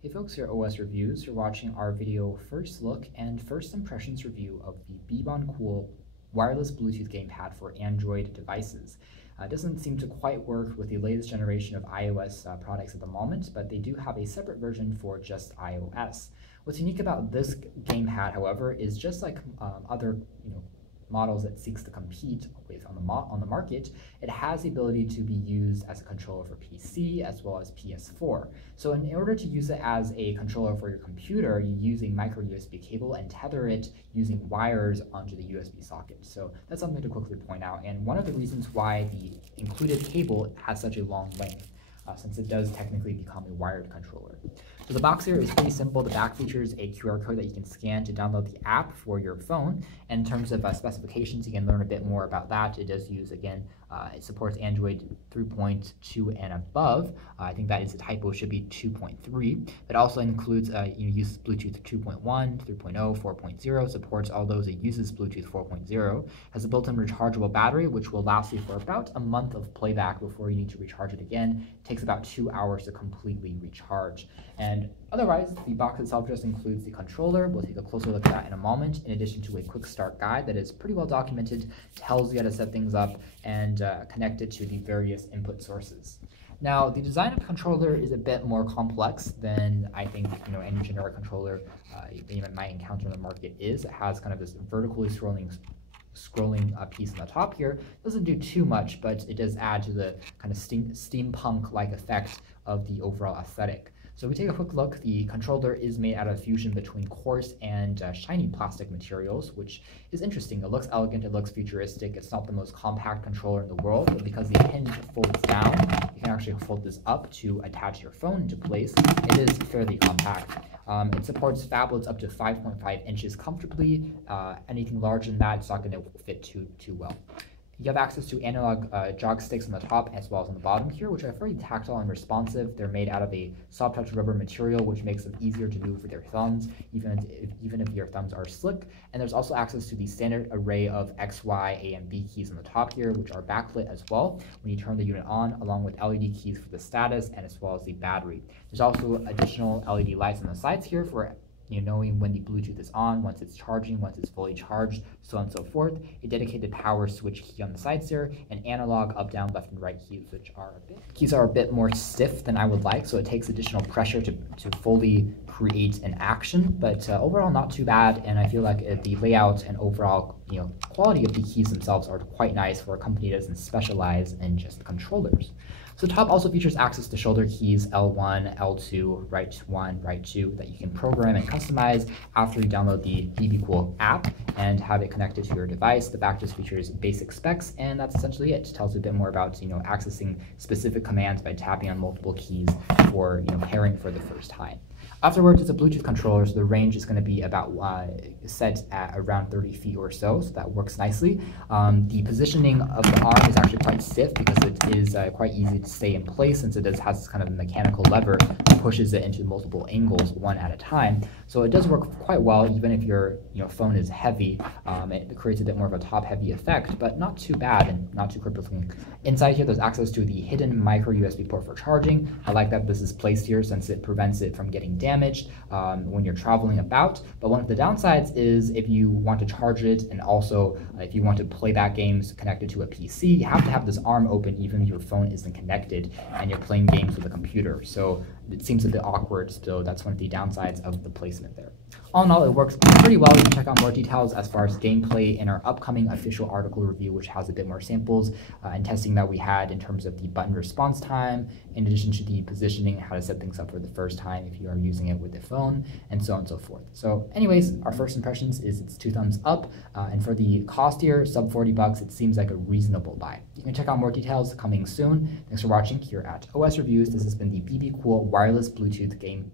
Hey folks, here at OS Reviews. You're watching our video first look and first impressions review of the BEBONCOOL wireless Bluetooth gamepad for Android devices. It doesn't seem to quite work with the latest generation of iOS products at the moment, but they do have a separate version for just iOS. What's unique about this gamepad, however, is just like other models it seeks to compete with on the market, it has the ability to be used as a controller for PC as well as PS4. So in order to use it as a controller for your computer, you use a micro USB cable and tether it using wires onto the USB socket. So that's something to quickly point out, and one of the reasons why the included cable has such a long length, since it does technically become a wired controller. So the box here is pretty simple. The back features a QR code that you can scan to download the app for your phone. And in terms of specifications, you can learn a bit more about that. It does use, again, it supports Android 3.2 and above. I think that is a typo, should be 2.3. It also includes, uses Bluetooth 2.1, 3.0, 4.0, supports all those. It uses Bluetooth 4.0, has a built-in rechargeable battery, which will last you for about a month of playback before you need to recharge it again. It takes about 2 hours to completely recharge. And otherwise, the box itself just includes the controller. We'll take a closer look at that in a moment, in addition to a quick start guide that is pretty well documented, tells you how to set things up, and connect it to the various input sources. Now, the design of the controller is a bit more complex than I think any generic controller you might encounter in the market is. It has kind of this vertically scrolling piece on the top here. Doesn't do too much, but it does add to the kind of steampunk-like effect of the overall aesthetic. So if we take a quick look, the controller is made out of a fusion between coarse and shiny plastic materials, which is interesting. It looks elegant, it looks futuristic. It's not the most compact controller in the world, but because the hinge folds down, you can actually fold this up to attach your phone into place. It is fairly compact. It supports phablets up to 5.5 inches comfortably. Anything larger than that, it's not going to fit too well. You have access to analog jog sticks on the top as well as on the bottom here, which are very tactile and responsive. They're made out of a soft touch rubber material, which makes them easier to move with your thumbs, even if your thumbs are slick. And there's also access to the standard array of X, Y, A, and B keys on the top here, which are backlit as well when you turn the unit on, along with LED keys for the status and as well as the battery. There's also additional LED lights on the sides here for knowing when the Bluetooth is on, once it's charging, once it's fully charged, so on and so forth. A dedicated power switch key on the sides here, and analog up, down, left, and right keys, which are a bit more stiff than I would like, so it takes additional pressure to fully create an action, but overall not too bad, and I feel like the layout and overall quality of the keys themselves are quite nice for a company that doesn't specialize in just controllers. So the top also features access to shoulder keys L1, L2, right 1, right 2 that you can program and customize after you download the BEBONCOOL app and have it connected to your device. The back just features basic specs, and that's essentially it. It tells you a bit more about accessing specific commands by tapping on multiple keys for pairing for the first time. Afterwards, it's a Bluetooth controller, so the range is going to be about set at around 30 feet or so that works nicely. The positioning of the arm is actually quite stiff because it is quite easy to stay in place, since it has this kind of mechanical lever that pushes it into multiple angles one at a time. So it does work quite well, even if your phone is heavy. It creates a bit more of a top-heavy effect, but not too bad and not too crippling. Inside here, there's access to the hidden micro USB port for charging. I like that this is placed here since it prevents it from getting damaged when you're traveling about. But one of the downsides is if you want to charge it, and also if you want to play back games connected to a PC, you have to have this arm open even if your phone isn't connected and you're playing games with a computer. So it seems a bit awkward, so that's one of the downsides of the placement there. All in all, it works pretty well. You can check out more details as far as gameplay in our upcoming official article review, which has a bit more samples and testing that we had in terms of the button response time, in addition to the positioning, how to set things up for the first time if you are using it with a phone, and so on and so forth. So anyways, our first impressions is it's 2 thumbs up, and for the cost here, sub 40 bucks, it seems like a reasonable buy. You can check out more details coming soon. Thanks for watching here at OS Reviews. This has been the BEBONCOOL wireless Bluetooth game